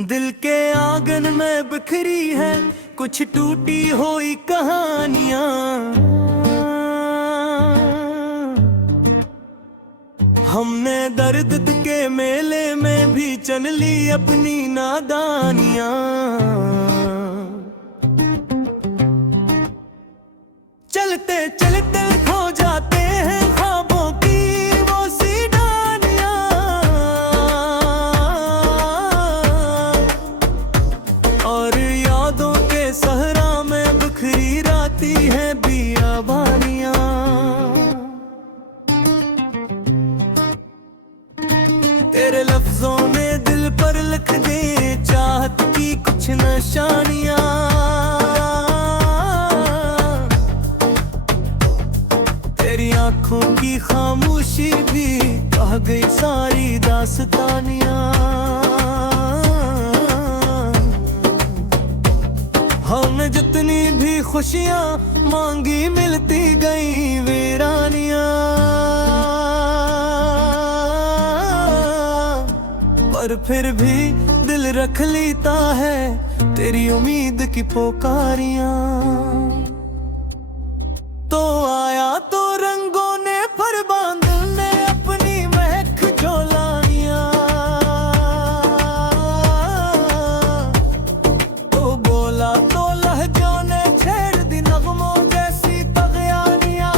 दिल के आंगन में बिखरी है कुछ टूटी हुई कहानियां। हमने दर्द के मेले में भी चन ली अपनी नादानियां। चलते चलते खो जाते हैं ख्वाबों की वो सी डालियां। और यादों के सहरा में बिखरी राती है बियाबानियां। तेरे लफ्जों ने दिल पर लिख दी चाहत की कुछ निशानियां। तेरी आंखों की खामोशी भी कह गई सारी दास्तानियां। हमने जितनी भी खुशियां मांगी मिलती गई वीरानियां। पर फिर भी दिल रख लेता है तेरी उम्मीद की पुकारियां। तो आया तो रंगों ने पर बांधने अपनी महक झोलानियां। तो बोला तो लहजों ने छेड़ दी नगमों जैसी तगयानियां।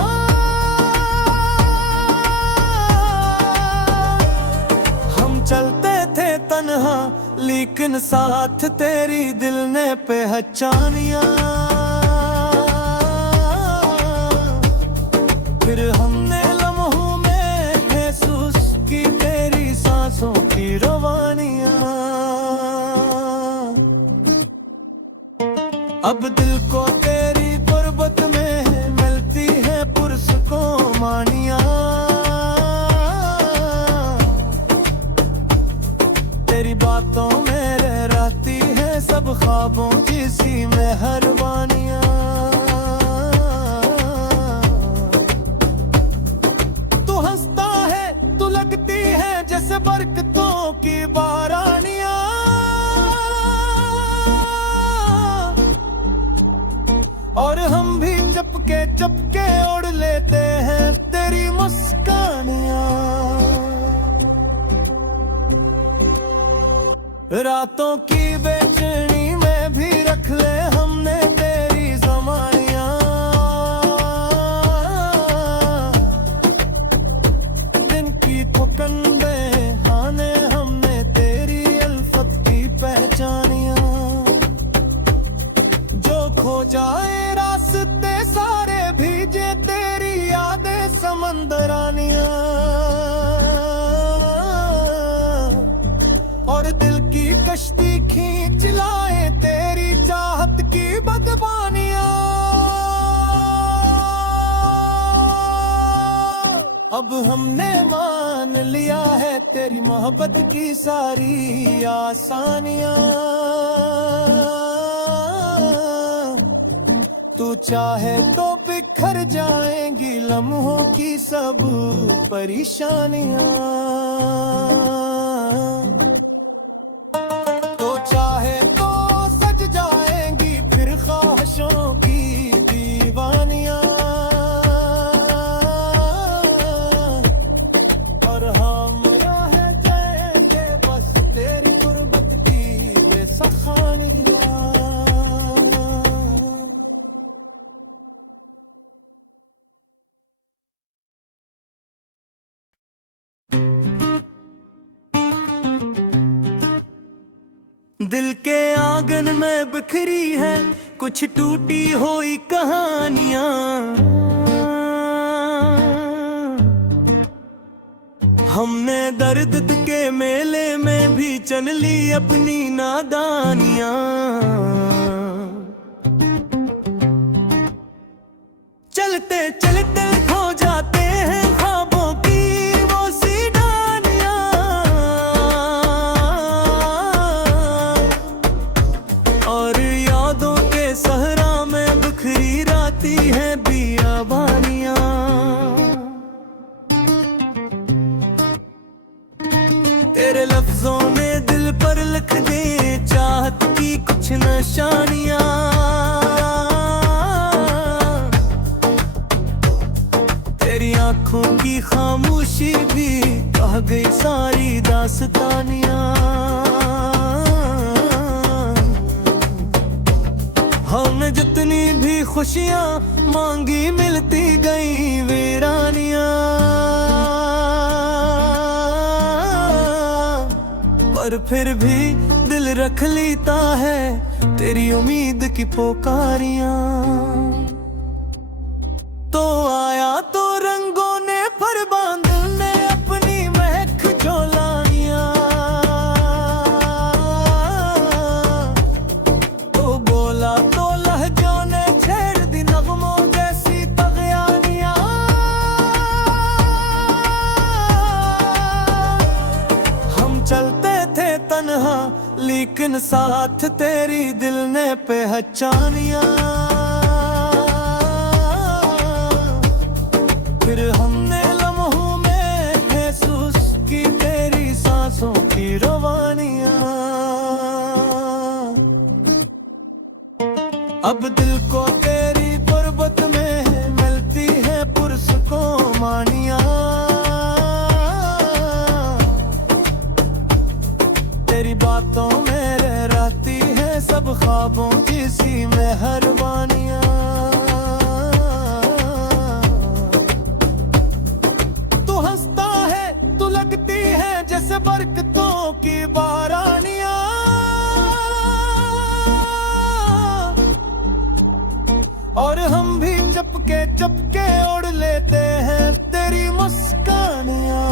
हम चलते थे तन्हा लेकिन साथ तेरी दिल ने पहचानियां। फिर हमने लम्हों में महसूस की तेरी सांसों की रवानियां। अब दिल को तेरी गुर्बत में मिलती है पुरसुकून मानियां। तेरी बातों में रहती है सब ख्वाबों जैसी मेहरबानियां। लगती है जैसे बरकतों की बारानियां। और हम भी चपके चपके ओढ़ लेते हैं तेरी मुस्कानियां। रातों की बेचैनी में भी रख ले हमने तेरी ज़मानियां। कंधे हाने हमने तेरी अल्फत की पहचानियां। जो खो जाए रास्ते सारे भीजे तेरी यादें समंदरानियां। और दिल की कश्ती खींच लाए तेरी चाहत की बदबानियां। अब हमने मान लिया है तेरी मोहब्बत की सारी आसानियां। तू चाहे तो बिखर जाएंगी लम्हों की सब परेशानियां। तो चाहे तो सज जाएंगी फिर ख्वाहिशों की दीवानियां। दिल के आंगन में बिखरी है कुछ टूटी हुई कहानियां। हमने दर्द के मेले में भी चन ली अपनी नादानियां। चलते चलते खो जाते हैं ख्वाबों की वो सी डालियां। और यादों के सहरा में बिखरी राती है बियाबानियां। तेरे लफ्जों ने दिल पर लिख दे चाहत की कुछ निशानियां। तेरी आंखों की खामोशी भी कह गई सारी दास्तानियां। हमने जितनी भी खुशियां मांगी मिलती गई वीरानियां। पर फिर भी दिल रख लेता है तेरी उम्मीद की पुकारियां। तो आया तो रंगों ने पर बादल ने अपनी महक जो लानियां। तो बोला तो लहजों ने छेड़ दी नगमों जैसी तगयानियां। हम चलते थे तन्हा लेकिन साथ तेरी दिल ने पहचानियां। फिर हमने लम्हों में महसूस की तेरी सांसों की रवानियां। अब दिल को तेरी गुर्बत में मिलती है पुरसुकून मानियां। तेरी बातों में रहती है सब ख्वाबों जैसी मेहरबानियां। तू हंसता है तू लगती है जैसे बरकतों की बारानियां। और हम भी चपके चपके ओढ़ लेते हैं तेरी मुस्कानियां।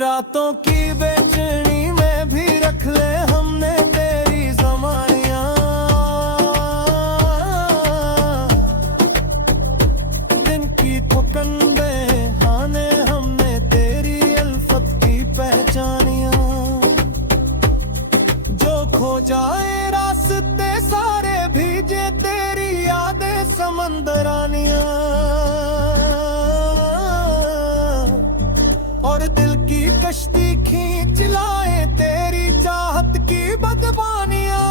रातों की बेचैनी में भी रख ले हमने तेरी ज़मानियां। दिन की थकन बहाने हमने तेरी अल्फत की पहचानियां। जो खो जाए रास्ते सारे भीजे तेरी यादें समंदरानियां। और दिल की कश्ती खींच लाए तेरी चाहत की बदबानियां।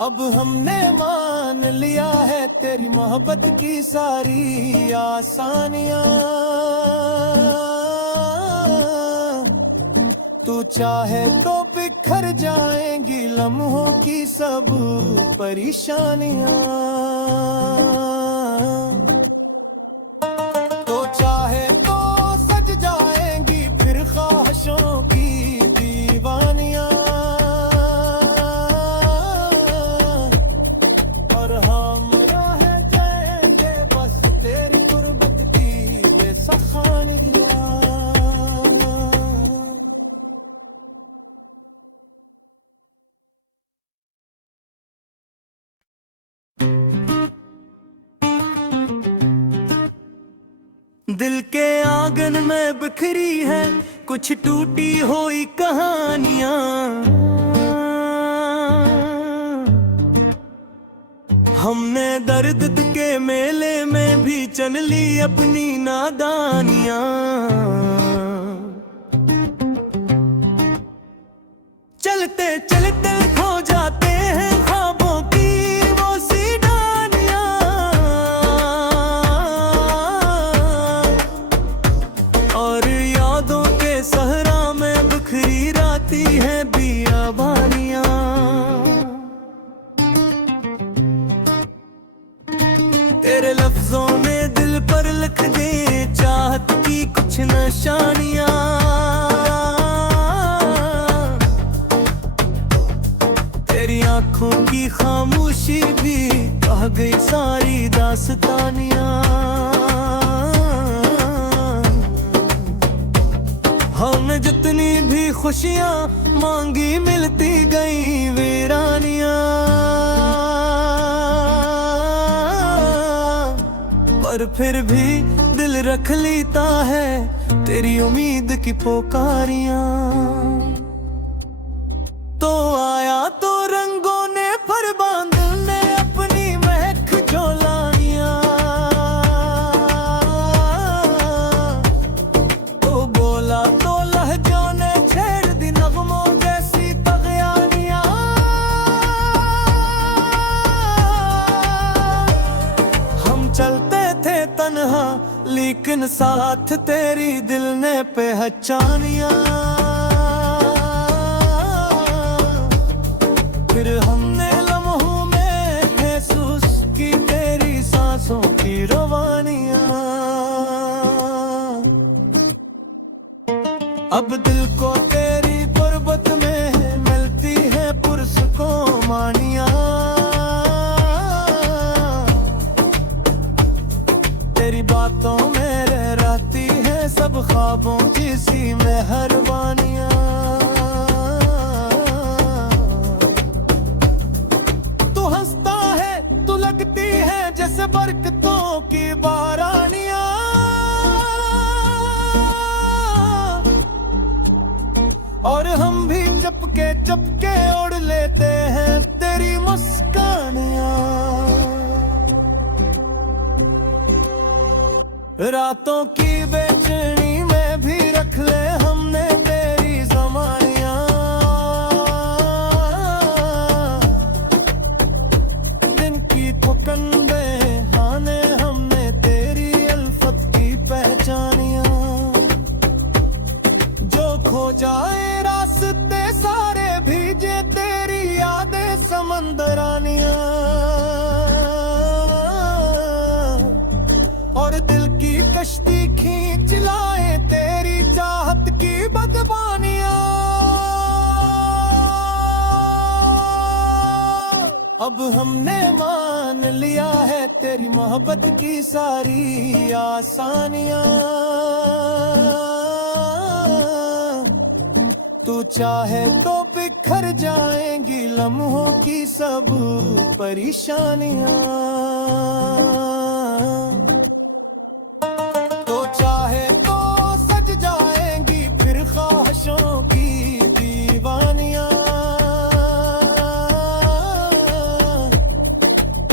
अब हमने मान लिया है तेरी मोहब्बत की सारी आसानियां। तू चाहे तो बिखर जाएंगी लम्हों की सब परेशानियां। चाहे तो सज जाएंगी फिर ख्वाहिशों की दीवानियां। और हम रह जाएंगे बस तेरी गुर्बत की बेसखानियां। दिल के आंगन में बिखरी है कुछ टूटी हुई कहानियां। हमने दर्द के मेले में भी चन ली अपनी नादानियां। चलते चलते खो जाते हैं ख्वाबों की वो सी डानियां। और यादों के सहरा में बिखरी राती है बियाबानियां। तेरे लफ्जों ने दिल पर लिख दे चाहत की कुछ निशानियां। तेरी आंखों की खामोशी भी कह गई सारी दास्तानियां। हमने जितनी भी खुशियां मांगी मिलती गई वीरानियां। पर फिर भी दिल रख लेता है तेरी उम्मीद की पुकारियां। तो आया तो रंगों ने पर बादल ने अपनी महक जो लानियां। लेकिन साथ तेरी दिल ने पहचानिया। फिर हमने लम्हों में महसूस की तेरी सांसों की रवानियां। अब दिल को तेरी गुर्बत में मिलती है पुरसुकून मानिया। तेरी बातों में रहती है सब ख्वाबों जैसी मेहरबानियां। तू हंसता है तू लगती है जैसे बरकतों की बारानियां। और हम भी चपके चपके ओढ़ लेते हैं तेरी मुस्कानियां। रातों की बेचैनी में भी रख ले हमने तेरी ज़मानियां। दिन की थकन बहाने हमने तेरी अल्फत की पहचानियां। जो खो जाए रास्ते सारे भीजे तेरी यादें समंदरानियां। और दिल की कश्ती खींच लाए तेरी चाहत की बदबानियां। अब हमने मान लिया है तेरी मोहब्बत की सारी आसानियां। तू चाहे तो बिखर जाएंगी लम्हों की सब परेशानियां। तो चाहे तो सज जाएंगी फिर ख्वाहिशों की दीवानियां।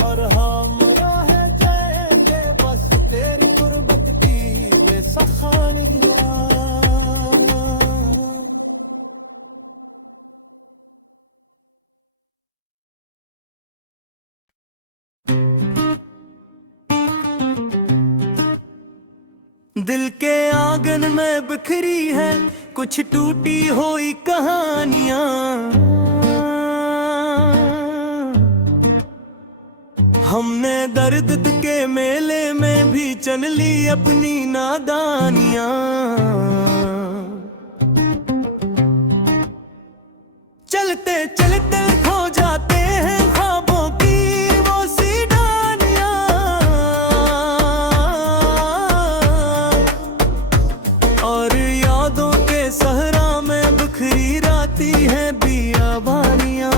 और हम रह जाएंगे बस तेरी गुर्बत की वे सखानियां। दिल के आंगन में बिखरी है कुछ टूटी हुई कहानियां। हमने दर्द के मेले में भी चल ली अपनी नादानियां। चलते चलते खो जाते हैं ख्वाबों की वो सी डानियां। और यादों के सहरा में बिखरी राती है बियाबानियां।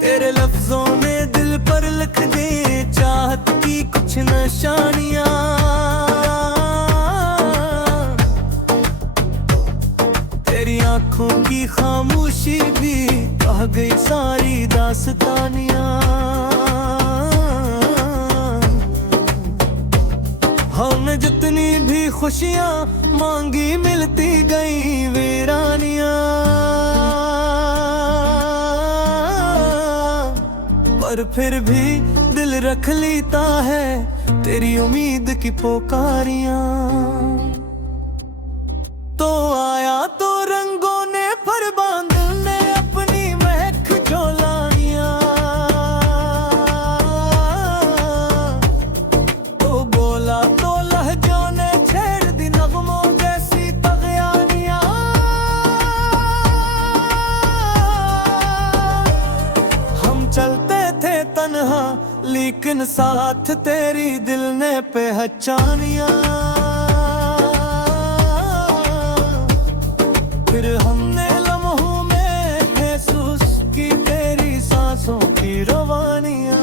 तेरे लफ्जों ने दिल पर लिख दे चाहत की कुछ निशानियां। तेरी आंखों की खामोशी भी कह गई सारी दास्तानियां। हमने जितनी भी खुशियां मांगी मिलती गई वीरानियां। पर फिर भी दिल रख लेता है तेरी उम्मीद की पुकारियां। तो आया तो रंगों ने पर बांधल ने अपनी महक झोलानियां। तो बोला तो लहजों ने छेड़ दी नगमों जैसी तगयानियां। हम चलते थे तन्हा लेकिन साथ तेरी दिल ने पहचानियां। फिर हमने लम्हों में महसूस की तेरी सांसों की रवानियां।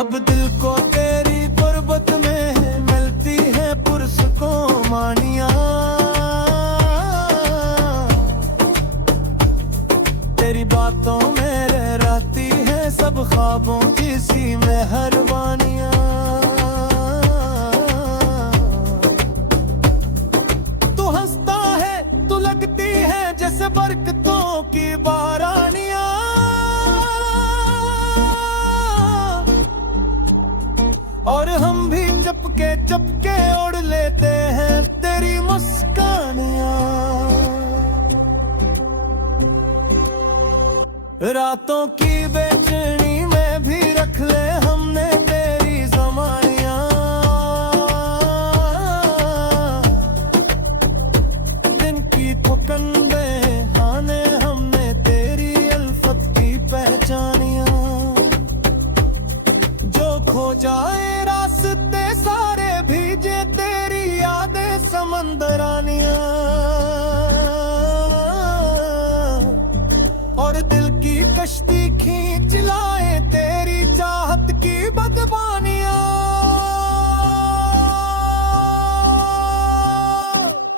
अब दिल को तेरी गुर्बत में मिलती है पुरसुकून मानियां। तेरी बातों में रहती है सब ख्वाबों जैसी मेहरबानियां। लगती है जैसे बरकतों की बारानियां। और हम भी चपके चपके ओढ़ लेते हैं तेरी मुस्कानियां। रातों की बेचैनी में भी रख ले हमने तेरी ज़मानियां। दिन की थकन बहाने हमने तेरी अल्फत की पहचानियां। जो खो जाए रास्ते सारे भीजे तेरी यादें समंदरानियां। और दिल की कश्ती खींच लाए तेरी चाहत की बदबानियां।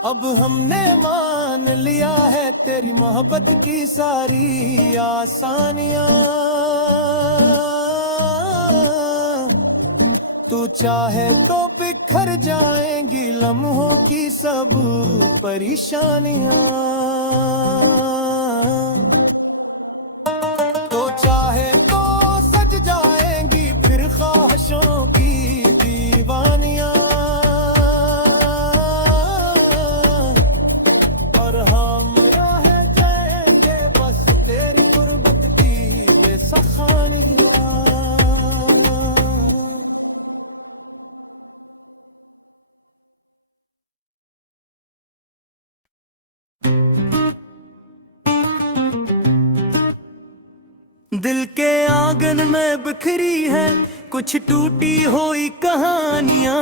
अब हमने मान लिया है तेरी मोहब्बत की सारी आसानियां। तू चाहे तो बिखर जाएंगी लम्हों की सब परेशानियां। तो चाहे तो सज जाएंगी फिर ख्वाहिशों की दीवानियां। और हम रह जाएंगे बस तेरी गुर्बत की बेसखानियां। दिल के आंगन में बिखरी है कुछ टूटी हुई कहानियां।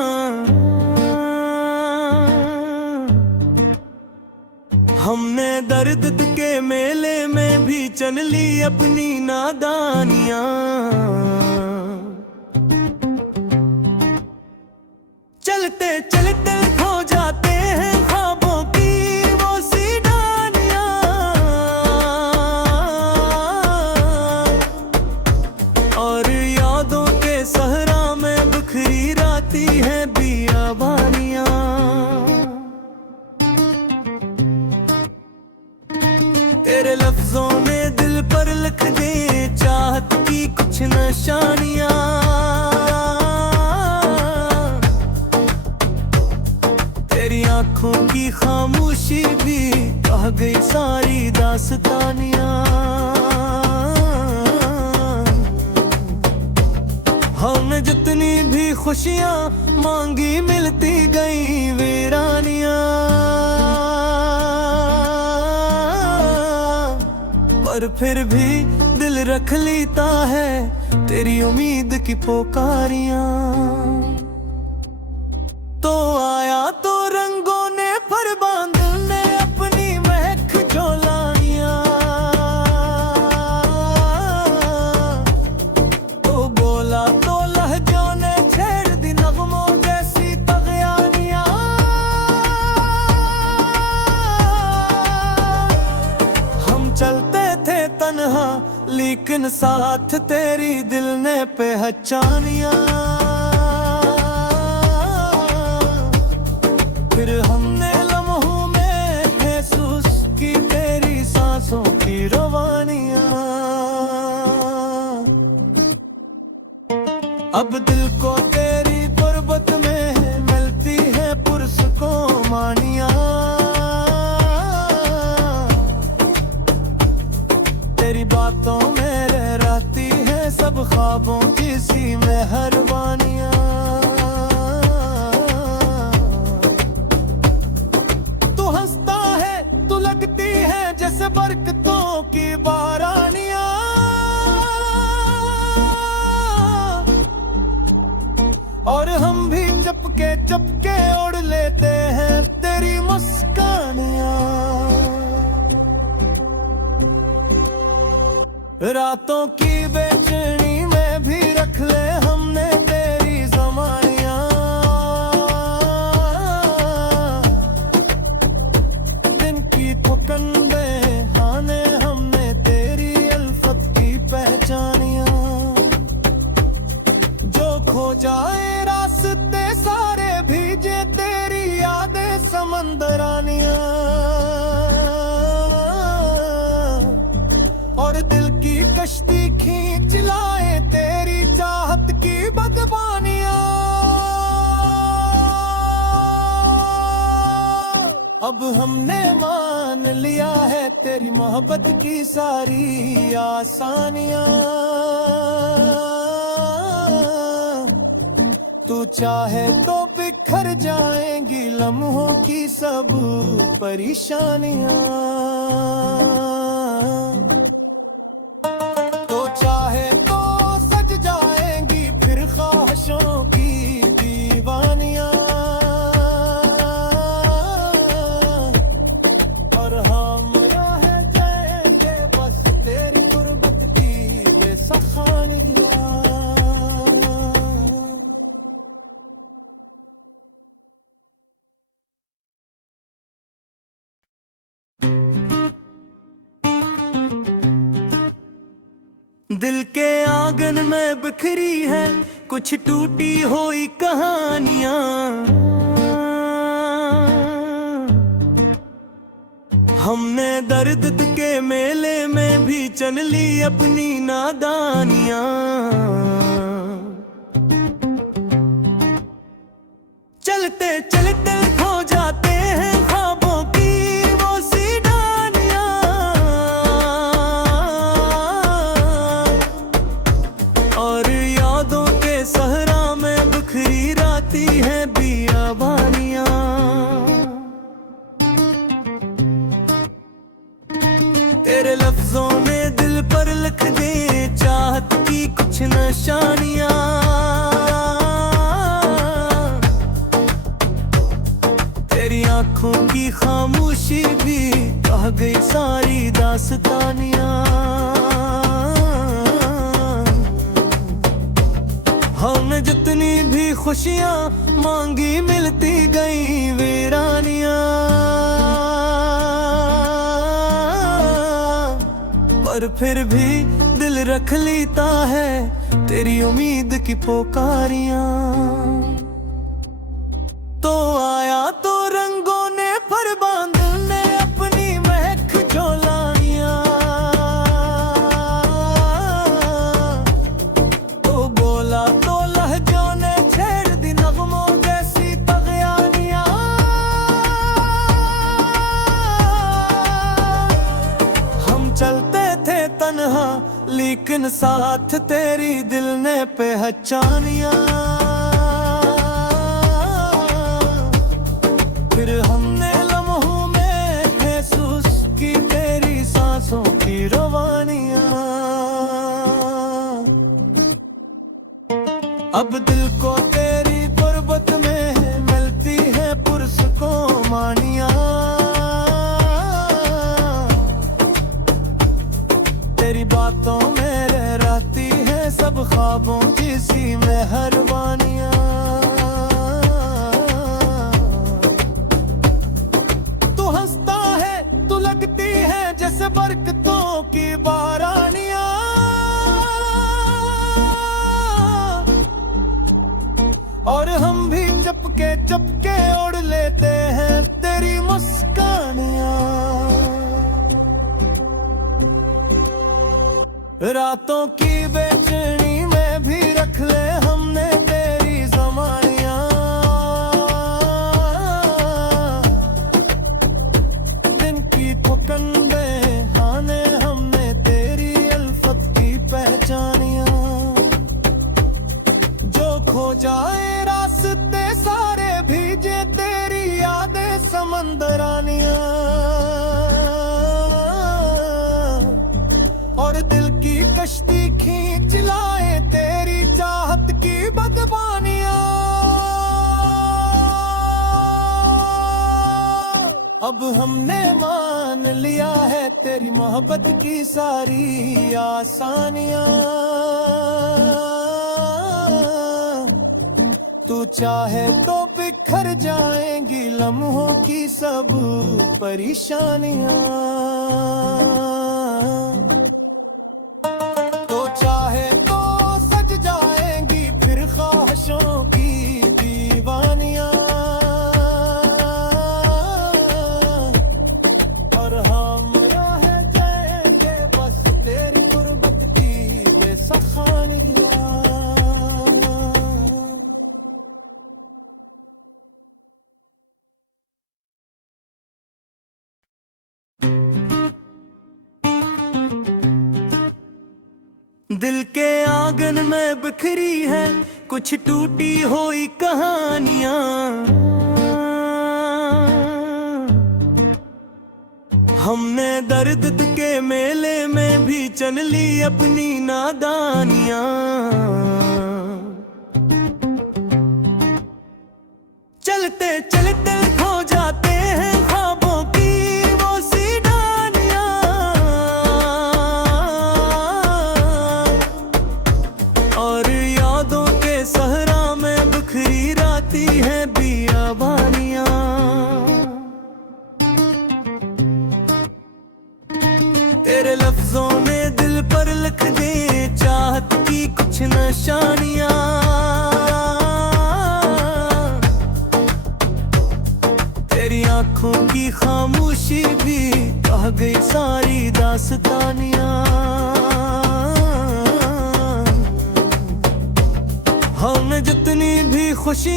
हमने दर्द के मेले में भी चन ली अपनी नादानियां। चलते चलते खो जाते हैं ख्वाबों की वो सी डालियां। और यादों के सहरा में बिखरी राती है बियाबानियां। तेरे लफ्जों ने दिल पर लिख दे चाहत की कुछ निशानियां। तेरी आंखों की खामोशी भी कह गई सारी दास्तानियां। हमने जितनी भी खुशियां मांगी मिलती गई वीरानियां। पर फिर भी दिल रख लेता है तेरी उम्मीद की पुकारियां। तो आया तो रंगों ने पर बांधल ने अपनी महक झोलानियां। तो बोला तो लहजों ने छेड़ दी नगमों जैसी तगयानियां। हम चलते थे तन्हा लेकिन साथ तेरी दिल ने पहचानियां। फिर हमने लम्हों में महसूस की तेरी सांसों की रवानियां। अब दिल को तेरी गुर्बत में मिलती है पुरसुकून मानियां। तेरी बातों में रहती है सब ख्वाबों की सी मेहरबानियां। लगती है जैसे बरकतों की बारानियां। और हम भी चपके चपके ओढ़ लेते हैं तेरी मुस्कानियां। रातों की बेचैनी में भी रख ले हमने तेरी ज़मानियां। दिन की थकन बहाने हमने तेरी अल्फत की पहचानियां। जो खो जाए रास्ते सारे भीजे तेरी यादें समंदरानियां। और दिल की कश्ती खींच लाए तेरी चाहत की बदबानियां। अब हमने मान लिया है तेरी मोहब्बत की सारी आसानियां। तू चाहे तो बिखर जाएंगी लम्हों की सब परेशानियां। तो चाहे तो सज जाएंगी फिर ख्वाहिशों की दीवानियां। और हम रह जाएंगे बस तेरी गुर्बत की बेसखानियां। दिल के आंगन में बिखरी है कुछ टूटी हुई कहानियां। हमने दर्द के मेले में भी चल ली अपनी नादानियां। चलते चलते खो जाते हैं ख्वाबों की वो सी डालियां। और यादों के सहरा में बिखरी राती है बियाबानियां। तेरे लफ्जों ने दिल पर लिख दे चाहत की कुछ निशानियां। तेरी आंखों की खामोशी भी कह गई सारी दास्तानियां। हमने जितनी भी खुशियां मांगी मिलती गई वीरानियां। पर फिर भी दिल रख लेता है तेरी उम्मीद की पुकारियां। तो आया तो रंगों ने पर बांधने अपनी महक झोलानियां। तो बोला तो लहजों ने छेड़ दी नगमों जैसी तगयानियां। हम चलते थे तन्हा लेकिन साथ तेरी दिल ने पहचानियां। फिर हमने लम्हों में महसूस की तेरी सांसों की रवानियां। अब दिल को तेरी गुर्बत में मिलती है पुरसुकून मानियां। तेरी बातों में रहती है सब ख्वाबों जैसी मेहरबानियां। लगती है जैसे बरकतों की बारानियां। और हम भी चपके चपके ओढ़ लेते हैं तेरी मुस्कानियां। रातों की बेचैनी में भी रख ले हमने तेरी ज़मानियां। कंधे हाने हमने तेरी अल्फत की पहचानियां। जो खो जाए रास्ते सारे भीजे तेरी यादें समंदरानियां। और दिल की कश्ती खींच लाए तेरी चाहत की बदबानियां। अब हमने मान लिया है तेरी मोहब्बत की सारी आसानियां। तू चाहे तो बिखर जाएंगी लम्हों की सब परेशानियां। तो चाहे तो सज जाएंगी फिर ख्वाहिशों की दीवानियां। हम रह जाएंगे बस तेरी गुर्बत की बेसखानियां। दिल के आंगन में बिखरी है कुछ टूटी हुई कहानियां। हमने दर्द के मेले में भी चल ली अपनी नादानियां। चलते चलते खो जाते हैं ख्वाबों की वो सी डालियां। और यादों के सहरा में बिखरी राती है बियाबानियां। तेरे लफ्जों ने दिल पर लिख दे चाहत की कुछ निशानियां। तेरी आंखों की खामोशी भी कह गई सारी दास्तानियां। हमने जितनी भी खुशी